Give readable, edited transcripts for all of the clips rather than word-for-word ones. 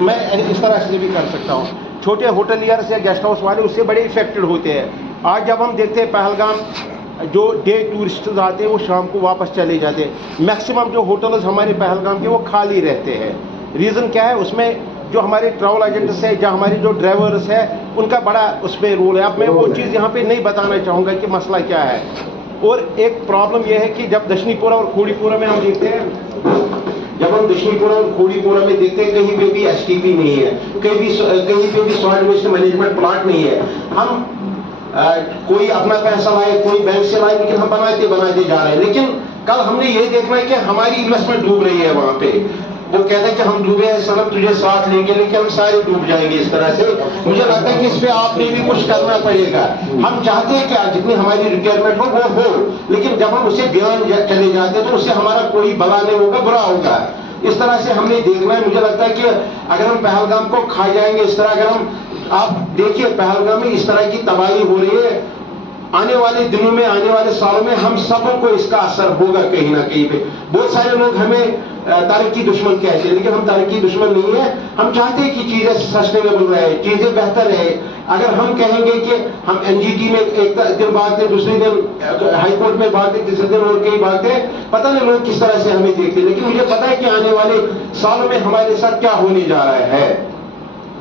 मैं इस तरह से भी कर सकता हूँ। छोटे होटलियर्स या गेस्ट हाउस वाले उससे बड़े इफेक्टेड होते हैं। आज जब हम देखते हैं पहलगाम जो डे टूरिस्ट आते हैं वो शाम को वापस चले जाते हैं। मैक्सिमम जो होटल्स हमारे पहलगाम के वो खाली रहते हैं। रीज़न क्या है? उसमें जो हमारे ट्रैवल एजेंट्स है या हमारे जो ड्राइवर्स है उनका बड़ा उसमें रोल है। अब मैं वो चीज़ यहाँ पे नहीं बताना चाहूँगा कि मसला क्या है। और एक प्रॉब्लम यह है कि जब दशनीपुरा और खोड़ीपुरा में हम देखते हैं, जब हम दशनीपुरा और खोड़ीपुरा में देखते हैं कहीं पे भी एसटीपी नहीं है, कहीं पे भी सॉइल वेस्ट मैनेजमेंट प्लांट नहीं है। हम कोई अपना पैसा लाए, कोई बैंक से लाए, लेकिन हम बनाते जा रहे हैं। लेकिन कल हमने ये देखना है कि हमारी इन्वेस्टमेंट डूब रही है वहां पे। वो कहते हैं कि हम डूबे हैं सनम तुझे साथ लेंगे, लेकिन हम सारे डूब जाएंगे इस तरह से। मुझे लगता है कि इस पे आपने भी कुछ करना पड़ेगा। हम चाहते हैं कि जितनी हमारी रिक्वायरमेंट हो वो हो, लेकिन जब हम उसे बयान चले जाते हैं तो उससे हमारा कोई भला नहीं होगा, बुरा होगा। इस तरह से हमने देखना है। मुझे लगता है कि अगर हम पहलगाम को खा जाएंगे इस तरह, अगर हम आप देखिए पहलगाम में इस तरह की तबाही हो रही है, आने वाले दिनों में, आने वाले सालों में हम सबों को इसका असर होगा कहीं ना कहीं पे। बहुत सारे लोग हमें तरक्की दुश्मन कहते हैं, लेकिन हम तरक्की दुश्मन नहीं है। हम चाहते हैं कि चीजें सस्टेनेबल रहे, चीजें बेहतर रहे। अगर हम कहेंगे कि हम एनजीटी में एक दिन भागते, दूसरे दिन हाईकोर्ट में भागते, तीसरे दिन और कहीं भागते, पता नहीं लोग किस तरह से हमें देखते। लेकिन मुझे पता है कि आने वाले सालों में हमारे साथ क्या होने जा रहा है।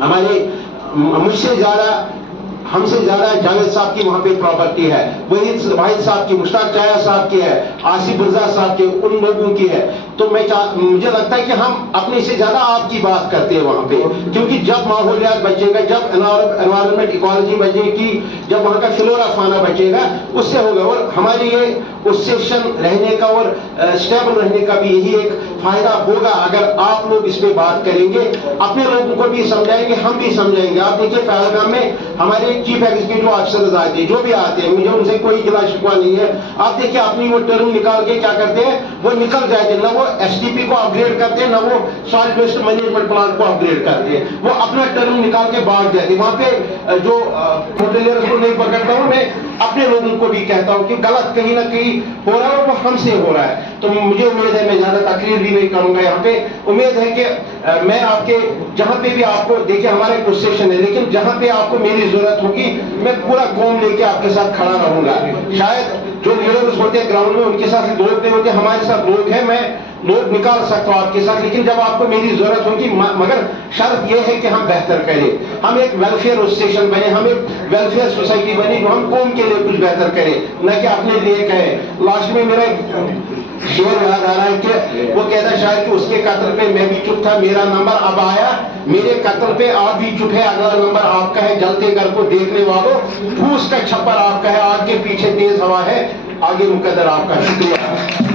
हमारे मुझसे ज्यादा, हमसे ज्यादा जावेद साहब की वहां पे प्रॉपर्टी है, वहीद साहब की, मुश्ताक चाया साहब की है, आसिफ रजा साहब की, उन लोगों की है। तो मुझे लगता है कि हम अपने से ज्यादा आपकी बात करते हैं वहां पे, क्योंकि जब माहौलियात बचेगा, जब एनवायरमेंट इकोलॉजी बचेगी, जब वहां का फ्लोरा फाना बचेगा, उससे होगा। और हमारे ये ओसेशन रहने का और स्टेबल रहने का भी यही एक फायदा होगा अगर आप लोग इस पे बात करेंगे, अपने लोगों को भी समझाएंगे, हम भी समझाएंगे। आप देखिए पहलगाम में हमारे चीफ एग्जीक्यूटिव ऑफिसर्स आते हैं, जो भी आते हैं, मुझे उनसे कोई गिला शिकवा नहीं है। आप देखिए अपनी वो टर्म निकाल के क्या करते हैं, वो निकल जाते हैं, ना वो एसटीपी को अपग्रेड करते हैं, ना वो सॉइल वेस्ट मैनेजमेंट प्लांट को अपग्रेड करते हैं। वो अपना टर्म निकाल के भाग जाते हैं। वहां पे जो होटलियर्स को नहीं पकड़ता हूं, मैं अपने लोगों को भी कहता हूं कि गलत कहीं ना कहीं हो रहा है, वो हमसे हो रहा है। तो मुझे उम्मीद है, मैं ज्यादा तकरीर भी नहीं करूंगा यहाँ पे। उम्मीद है कि मैं आपके जहां पे भी आपको देखिए, हमारा एक स्टेशन है, लेकिन जहां पे आपको मेरी जरूरत होगी मैं पूरा कौम लेके आपके साथ खड़ा रहूंगा। शायद जो लीडर्स होते हैं ग्राउंड में उनके साथ लोग नहीं होते, हमारे साथ लोग हैं, मैं लोग निकाल सकता हूं आपके साथ। लेकिन जब आपको मेरी जरूरत होगी, मगर शर्त यह है कि हम बेहतर करें, हम एक वेलफेयर एसोसिएशन बने, हम एक वेलफेयर सोसाइटी बने जो हम कौम के लिए कुछ बेहतर करें, न कि अपने लिए कहें। लास्ट में मेरा शेर याद आ रहा है कि वो कहता है शायद कि उसके कत्ल पे मैं भी चुप था, मेरा नंबर अब आया, मेरे कत्ल पे आप भी चुप है, अगला नंबर आपका है। जलते घर को देखने वालों, फूस का छप्पर आपका है, आग के पीछे तेज हवा है, आगे मुकद्दर आपका। शुक्रिया।